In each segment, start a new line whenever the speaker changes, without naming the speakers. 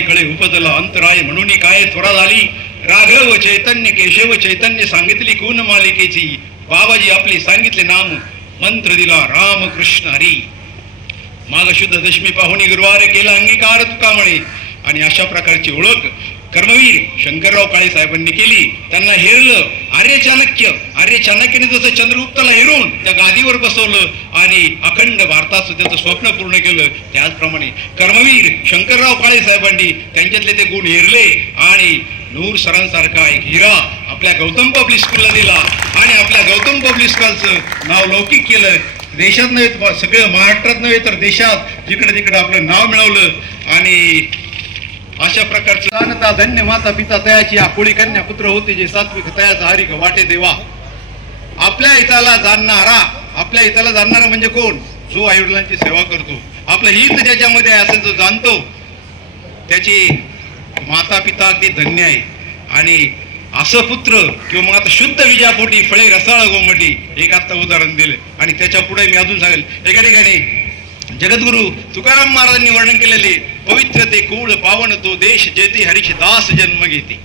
कळे उपजला अंतराय म्हणून काय थोरा झाली? राघव चैतन्य केशव चैतन्य सांगितली कुन मालिकेची? बाबाजी आपली सांगितले नाम. मंत्र दिला राम कृष्ण हरी. माग शुद्ध दशमी पाहुणी गुरुवार केला अंगीकार तुका म्हणे आणि अशा प्रकारची ओळख कर्मवीर शंकरराव काळे साहेबांनी केली. त्यांना हेरलं. आर्य चाणक्य आर्य चाणक्यने जसं चंद्रगुप्ताला हेरून त्या गादीवर बसवलं आणि अखंड भारताचं त्याचं स्वप्न पूर्ण केलं त्याचप्रमाणे कर्मवीर शंकरराव काळे साहेबांनी त्यांच्यातले ते गुण हेरले आणि नूर सरांसारखा एक हिरा आपल्या गौतम पब्लिक स्कूलला दिला आणि आपल्या गौतम पब्लिक स्कूलचं नाव लौकिक केलं. देशात नव्हे तर सगळं महाराष्ट्रात नव्हे तर देशात जिकडे तिकडे आपलं नाव मिळवलं आणि अशा प्रकारचं जानता धन्य माता पिता तयाची आपुळी कन्या पुत्र होते जे सात्विक तयाचा हरिक वाटे देवा. आपल्या हिताला जाणणारा आपल्या हिताला जाणणारा म्हणजे कोण? जो आईवडिलांची सेवा करतो. आपलं हित ज्याच्यामध्ये आहे असं जो जाणतो त्याची माता पिता अगदी धन्य आहे. आणि असं पुत्र किंवा मग आता शुद्ध विजापोटी फळे रसाळ गोमटी एक आता उदाहरण दिलं. आणि त्याच्या पुढे मी अजून सांगेल. एका ठिकाणी जगद्गुरु तुकाराम महाराजांनी वर्णन केलेले पवित्र ते कुळ पावन तो देश जेथे हरीश दास जन्म घेते.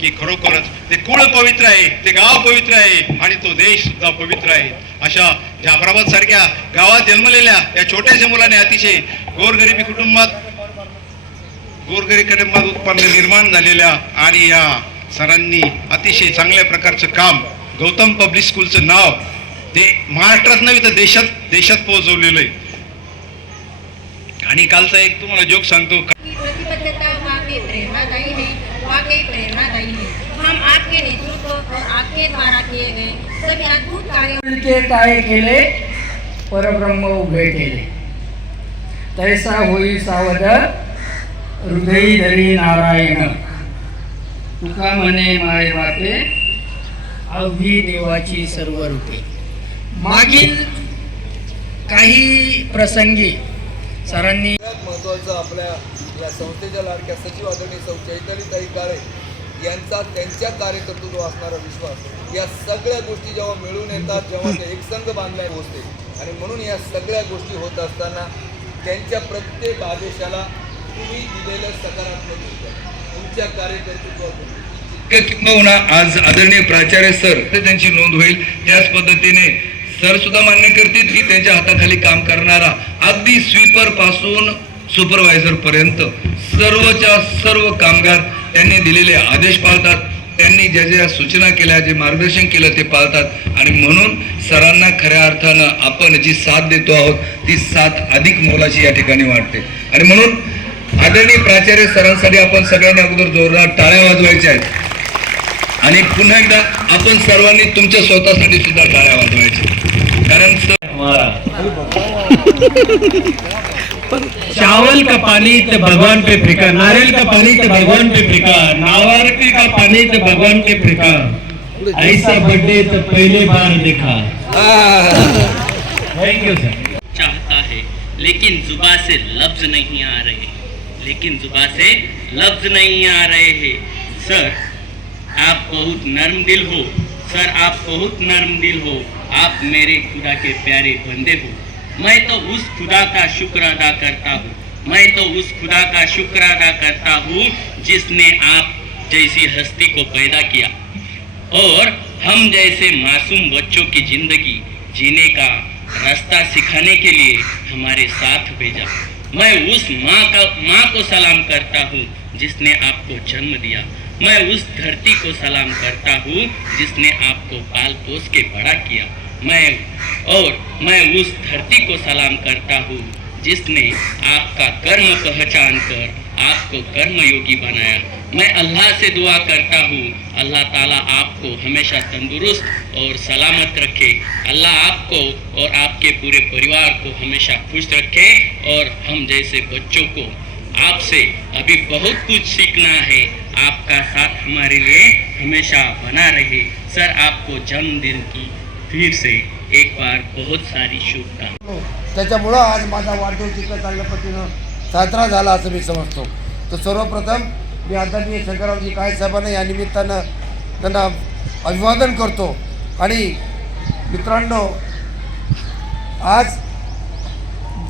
की खरोखरच ते कुळ पवित्र आहे ते गाव पवित्र आहे आणि तो देश सुद्धा पवित्र आहे. अशा जाफराबाद सारख्या गावात जन्मलेल्या या छोट्याशा मुलाने अतिशय गोरगरिबी कुटुंबात गोरगरीब कुटुंबात उत्पन्न निर्माण झालेल्या आणि या सरांनी अतिशय चांगल्या प्रकारचं काम गौतम पब्लिक स्कूलचं नाव ते महाराष्ट्रात नव्हे तर देशात देशात पोहोचवलेलं आहे. आणि कालचा एक तुम्हाला जोक सांगतो.
की प्रतिबद्धता वाकई प्रेरणादायी है वाकई प्रेरणादायी है हम आपके नेतृत्व और आपके द्वारा किए गए सभी अद्भुत कार्यों
के काय केले परब्रह्म उभे केले. तैसा होई सावध हृदयी धरी नारायण. तुका म्हणे माय बापे अवघी देवाची सर्व रूपे. मागील काही प्रसंगी सरांनी
सगळ्यात महत्त्वाचं आपल्या या संस्थेच्या लाडक्या सचिव आदरणीय सौ चैतन्यताई काळे यांचा त्यांच्या कार्यकर्तृत्व असणारा विश्वास या सगळ्या गोष्टी जेव्हा मिळून येतात जेव्हा ते एकसंघ बांधल्या पोहोचते. आणि म्हणून या सगळ्या गोष्टी होत असताना त्यांच्या प्रत्येक आदेशाला तुम्ही दिलेलं सकारात्मक तुमच्या कार्यकर्तृत्वातून.
किंबहुना आज आदरणीय प्राचार्य सर ते त्यांची नोंद होईल. त्याच पद्धतीने सर सुद्धा मान्य करतील की त्यांच्या हाताखाली काम करणारा अगदी स्वीपरपासून सुपरवायझर पर्यंत सर्वच्या सर्व कामगार त्यांनी दिलेले आदेश पाळतात. त्यांनी ज्या ज्या सूचना केल्या जे मार्गदर्शन केलं ते पाळतात. आणि म्हणून सरांना खऱ्या अर्थानं आपण जी साथ देतो आहोत ती साथ अधिक मोलाची या ठिकाणी वाटते. आणि म्हणून आदरणीय प्राचार्य सरांसाठी आपण सगळ्यांनी अगोदर जोरदार टाळ्या वाजवायच्या आहेत. आणि पुन्हा एकदा आपण सर्वांनी तुमच्या स्वतःसाठी सुद्धा टाळ्या वाजवायच्या. कारण सर
चावल का पानी तो भगवान पे फेंका नारियल का पानी तो भगवान पे फेंका नावारके का पानी तो भगवान पे फेंका. ऐसा बर्थडे तो पहले बार देखा. थैंक यू सर
चाहता है लेकिन जुबा से लफ्ज नहीं आ रहे लेकिन जुबा से लफ्ज नहीं आ रहे हैं। सर आप बहुत नर्म दिल हो। सर, आप बहुत नर्म दिल हो। आप मेरे खुदा के प्यारे बंदे हो। मैं तो उस खुदा का शुक्र अदा करता हूँ। मैं तो उस खुदा का शुक्र अदा करता हूँ, जिसने आप जैसी हस्ती को पैदा किया। और हम जैसे मासूम बच्चों की ज़िंदगी जीने का रास्ता सिखाने के लिए हमारे साथ भेजा। मैं उस माँ का, माँ को सलाम करता हूँ, जिसने आपको जन्म दिया। मैं उस धरती को सलाम करता हूँ, जिसने आपको पाल पोस के बड़ा किया। मैं और मैं उस धरती को सलाम करता हूँ, जिसने आपका कर्म पहचान कर आपको कर्म योगी बनाया। मैं अल्लाह से दुआ करता हूँ, अल्लाह ताला आपको हमेशा तंदुरुस्त और सलामत रखे। अल्लाह आपको और आपके पूरे परिवार को हमेशा खुश रखे और हम जैसे बच्चों को आपसे अभी बहुत कुछ सीखना है। आपका साथ हमारे लिए हमेशा बना रहे। सर आपको जन्मदिन की फिर से एक बार बहुत सारी शुभकामना
त्याच्यामुळं आज माझा वाढदिवस इतका चांगल्या पद्धतीनं साजरा झाला असं मी समजतो. तर सर्वप्रथम मी आदरणीय शंकररावजी काय साहेबांना या निमित्तानं त्यांना अभिवादन करतो. आणि मित्रांनो आज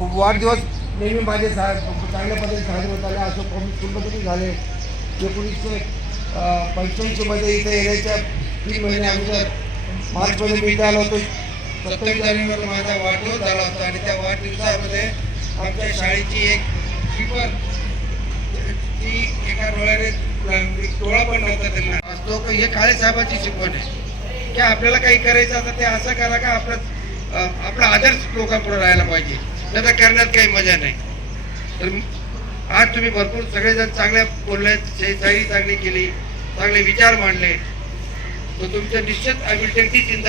वाढदिवस नेहमी माझे सा चांगल्या पद्धतीने साजरे होत आले. अशोक कमी कुलपती झाले. एकोणीसशे पंच्याऐंशीमध्ये इथे येण्याच्या तीन महिने अगोदर मार्चमध्ये मी इथे आलो होतो. सत्तावीस जानेवारीला माझा वाढदिवस झाला होता आणि त्या वाढदिवसामध्ये आमच्या शाळेची एक किपर ती एका डोळ्याने डोळा पण नव्हता त्यांना. असतो की हे काळेसाहेबाची शिकवण आहे. की आपल्याला काही करायचं आता ते असं करा का आपलं आपला आदर्श लोकांपुढे राहायला पाहिजे. नाही तर करण्यात काही मजा नाही. तर आज तुम्ही भरपूर सगळेजण चांगल्या बोलले शायरी चांगली केली चांगले विचार मांडले. तर तुमचं निश्चित I will take this in the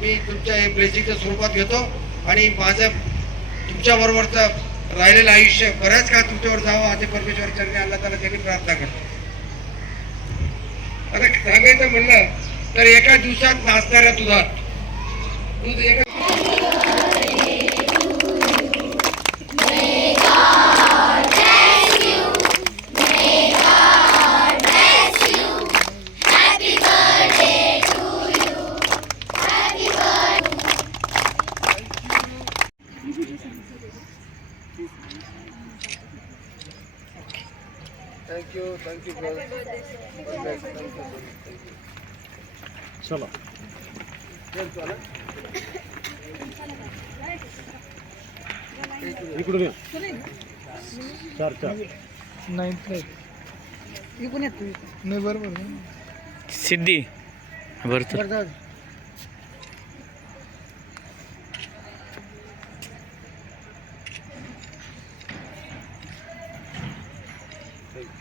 me तुमच्या हे ब्लेसिंगच्या स्वरूपात घेतो आणि माझं तुमच्याबरोबरचं राहिलेलं आयुष्य बऱ्याच काळ तुमच्यावर जावं असे परमेश्वर चरणी अल्ला त्याला त्यांनी प्रार्थना करतो. आता सांगायचं म्हणलं तर एका दिवसात नाचणाऱ्या दुधात दूध एका थँक्यू थँक्यू
चला. इकडून या. चार चार.
सिद्धी भरतो.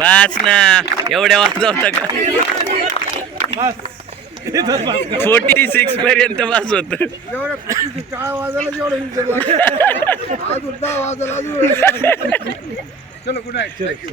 बस ना एवढ्या वाजवता का? फोर्टी सिक्स पर्यंत बस होत.
चलो गुड नाईट थँक्यू